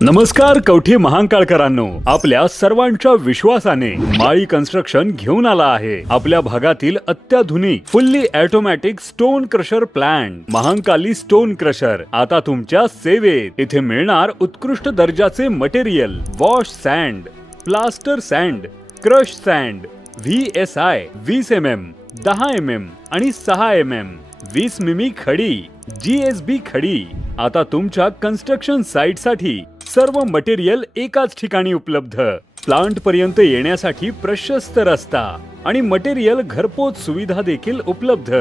नमस्कार कवठी महांकाळकरांनो, आपल्या सर्वांच्या विश्वासाने माळी कन्स्ट्रक्शन घेऊन आला आहे आपल्या भागातील अत्याधुनिक fully automatic stone crusher plant Mahankali stone crusher आता तुमच्या सेवेत। इथे मिळणार उत्कृष्ट दर्जाचे material, wash sand, plaster sand, crush sand, VSI 20 mm, 10 mm आणि 6 mm, 20 मिमी खडी, GSB खडी। आता तुमच्या कन्स्ट्रक्शन साइट साठी सर्व मटेरियल एकाच ठिकाणी उपलब्ध। प्लांट पर्यंत येण्यासाठी प्रशस्त रस्ता आणि मटेरियल घरपोच सुविधा देखील उपलब्ध।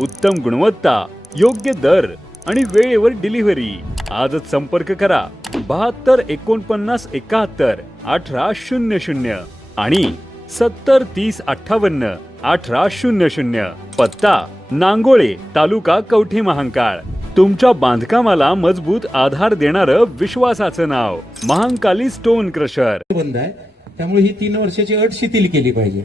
उत्तम गुणवत्ता, योग्य दर आणि वेळेवर डिलिव्हरी। आजच संपर्क करा 72 49 71 1800 आणि 70 30 58 1800। पत्ता नांगोळे, तालुका कवठी महांकाळ। तुमच्या बांधकामाला मजबूत आधार देणारं विश्वासाचं नाव महांकाली स्टोन क्रशर। बंद आहे, त्यामुळे ही 3 वर्षाची अट शिथिल केली पाहिजे,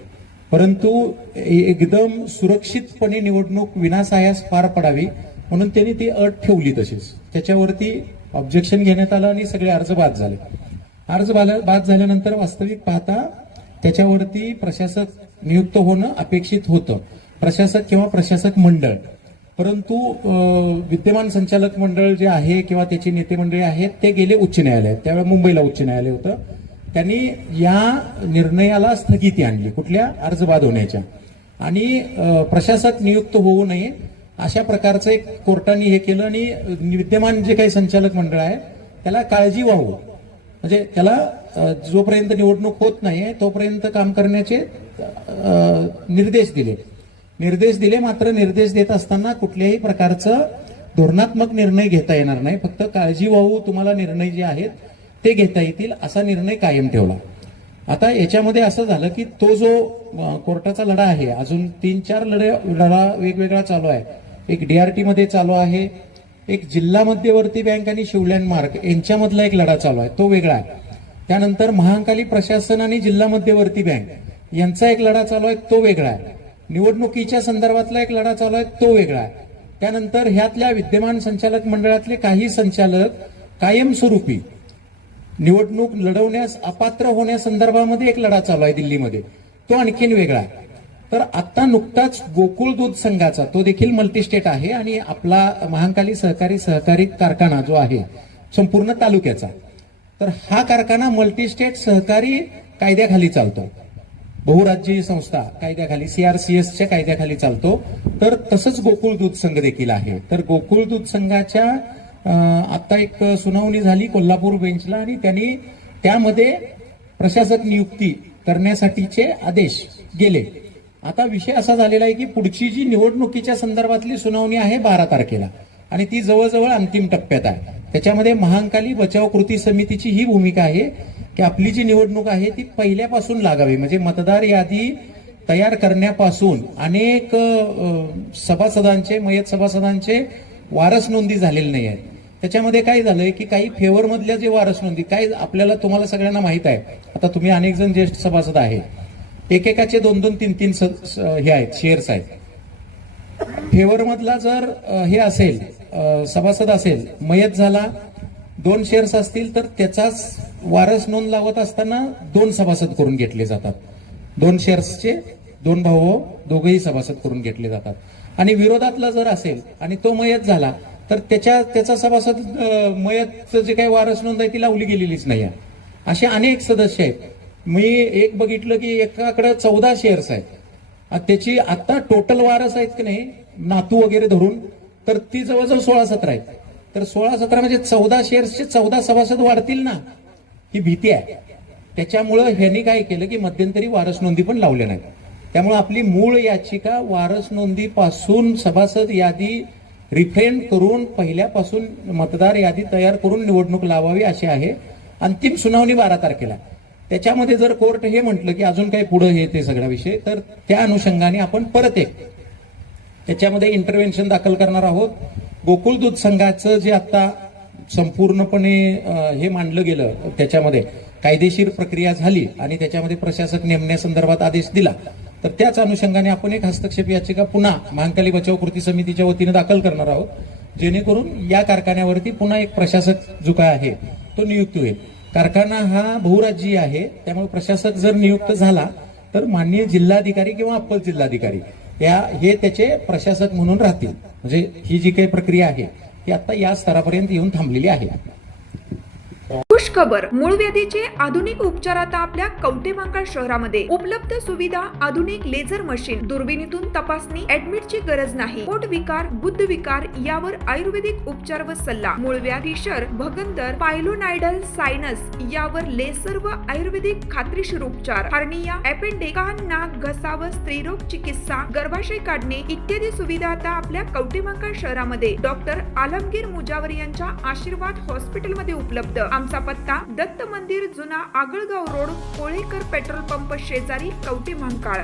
परंतु एकदम सुरक्षितपणे निवडणूक विनासायास पार पडावी म्हणून त्यांनी ती अट ठेवली तशीच। त्याच्यावरती ऑब्जेक्शन घेण्यात आलं आणि सगळे अर्ज बाद झाले। अर्ज बाद झाल्यानंतर वास्तविक पाहता त्याच्यावरती प्रशासक नियुक्त होणं अपेक्षित होतं, प्रशासक किंवा प्रशासक मंडळ। परंतु विद्यमान संचालक मंडळ जे आहे किंवा त्याची नेते मंडळी आहेत ते गेले उच्च न्यायालयात, त्यावेळी मुंबईला उच्च न्यायालय होतं, त्यांनी या निर्णयाला स्थगिती आणली कुठल्या अर्ज बाद होण्याच्या, आणि प्रशासक नियुक्त होऊ नये अशा प्रकारचं एक कोर्टाने हे केलं। आणि विद्यमान जे काही संचालक मंडळ आहे त्याला काळजी व्हावं, म्हणजे त्याला जोपर्यंत निवडणूक होत नाही तोपर्यंत काम करण्याचे निर्देश दिले। मात्र निर्देश देत असताना कुठल्याही प्रकारचं धोरणात्मक निर्णय घेता येणार नाही, फक्त काळजी व्हावू तुम्हाला निर्णय जे आहेत ते घेता येतील असा निर्णय कायम ठेवला। आता याच्यामध्ये असं झालं की तो जो कोर्टाचा लढा आहे, अजून 3-4 लढा वेगवेगळा चालू आहे। एक DRT मध्ये चालू आहे, एक जिल्हा मध्यवर्ती बँक आणि शिवलँड मार्ग यांच्यामधला एक लढा चालू आहे, तो वेगळा आहे। त्यानंतर महांकाली प्रशासन आणि जिल्हा मध्यवर्ती बँक यांचा एक लढा चालू आहे, तो वेगळा आहे। निवडणुकीच्या संदर्भातला एक लढा चालू आहे, तो वेगळा आहे। त्यानंतर ह्यातल्या विद्यमान संचालक मंडळातले काही संचालक कायमस्वरूपी निवडणूक लढवण्यास अपात्र होण्यासंदर्भामध्ये एक लढा चालू आहे दिल्लीमध्ये, तो आणखीन वेगळा आहे। तर आता नुकताच गोकुळ दूध संघाचा, तो देखील मल्टीस्टेट आहे आणि आपला महांकाली सहकारी कारखाना जो आहे संपूर्ण तालुक्याचा, तर हा कारखाना मल्टीस्टेट सहकारी कायद्याखाली चालतो, बहुराज्यीय संस्था कायद्याखाली, CRCS च्या कायद्याखाली चालतो। तर तसंच गोकुळ दूध संघ देखील आहे। तर गोकुळ दूध संघाच्या आता एक सुनावणी झाली कोल्हापूर बेंचला आणि त्यांनी त्यामध्ये प्रशासक नियुक्ती करण्यासाठीचे आदेश गेले। आता विषय असा झालेला आहे की पुढची जी निवडणुकीच्या संदर्भातली सुनावणी आहे 12 तारखेला आणि ती जवळजवळ अंतिम टप्प्यात आहे। त्याच्यामध्ये महांकाली बचाव कृती समितीची ही भूमिका आहे की आपली जी निवडणूक आहे ती पहिल्यापासून लागावी, म्हणजे मतदार यादी तयार करण्यापासून अनेक मयत सभासदांचे वारस नोंदी झालेले नाही आहेत। त्याच्यामध्ये काय झालंय की काही फेवर मधल्या जे वारस नोंदी काय आपल्याला तुम्हाला सगळ्यांना माहित आहे, आता तुम्ही अनेक जण ज्येष्ठ सभासद आहे, एकेकाचे 2-2 3-3 हे आहेत, शेअर्स आहेत। फेवर मधला जर हे असेल सभासद असेल, मयत झाला 2 शेअर्स असतील तर त्याचाच वारस नोंद लावत असताना 2 सभासद करून घेतले जातात, 2 शेअर्सचे 2 भाऊ दोघेही सभासद करून घेतले जातात। आणि विरोधातला जर असेल आणि तो मयत झाला तर त्याचा सभासद मयतचं जे काही वारस नोंद आहे ती लावली गेलेलीच नाही। असे अनेक सदस्य आहेत। मी एक बघितलं की एकाकडे 14 शेअर्स आहेत, त्याची आता टोटल वारस आहेत की नाही नातू वगैरे धरून, तर ती जवळजवळ 16-17 आहेत। तर 16-17 म्हणजे 14 शेअर्सचे 14 सभासद वाढतील ना, ही भीती आहे। त्याच्यामुळं ह्यांनी काय केलं की मध्यंतरी वारस नोंदी पण लावल्या नाहीत। त्यामुळे आपली मूळ याचिका वारस नोंदीपासून सभासद यादी रिफ्रेंड करून पहिल्यापासून मतदार यादी तयार करून निवडणूक लावावी अशी आहे। अंतिम सुनावणी 12 तारखेला। त्याच्यामध्ये जर कोर्ट हे म्हटलं की अजून काही पुढे हे ते सगळा विषय, तर त्या अनुषंगाने आपण परत एक त्याच्यामध्ये इंटरव्हेन्शन दाखल करणार आहोत। गोकुळ दूध संघाचं जे आता संपूर्णपणे हे मांडलं गेलं, त्याच्यामध्ये कायदेशीर प्रक्रिया झाली आणि त्याच्यामध्ये प्रशासक नेमण्यासंदर्भात आदेश दिला, तर त्याच अनुषंगाने आपण एक हस्तक्षेप याचिका पुन्हा महांकाली बचाव कृती समितीच्या वतीने दाखल करणार आहोत, जेणेकरून या कारखान्यावरती पुन्हा एक प्रशासक जो काय आहे तो नियुक्त होईल. कारखाना हा बहुराज्यीय आहे, त्यामुळे प्रशासक जर नियुक्त झाला तर माननीय जिल्हाधिकारी किंवा अप्पर जिल्हाधिकारी हे त्याचे प्रशासक म्हणून राहतील. म्हणजे ही जी काही प्रक्रिया आहे ती आता या स्तरापर्यंत येऊन थांबलेली आहे. खुश खबर, मूळ व्याधीचे आधुनिक उपचार आता आपल्या कवठेमहांकाळ शहरामध्ये उपलब्ध. सुविधा, आधुनिक लेझर मशीन, दुर्बिणीतून तपासणी, ऍडमिटची गरज नाही. पोट विकार, गुद्ध विकार यावर आयुर्वेदिक उपचार व सल्ला. मूळव्याध, फिशर, भगंदर, पायलोनायडल, सायनस यावर लेसर व आयुर्वेदिक खात्रीशीर उपचार. हार्निया, अपेंडिक्स, कान, नाक, घसा व स्त्रीरोग चिकित्सा, गर्भाशय काढणे इत्यादी सुविधा आता आपल्या कवठेमहांकाळ शहरामध्ये डॉक्टर आलमगीर मुजावर यांच्या आशीर्वाद हॉस्पिटलमध्ये उपलब्ध. आमचा पत्ता दत्त मंदिर, जुना Agalgaon road, Kolekar petrol pump शेजारी, कवठेमहांकाळ.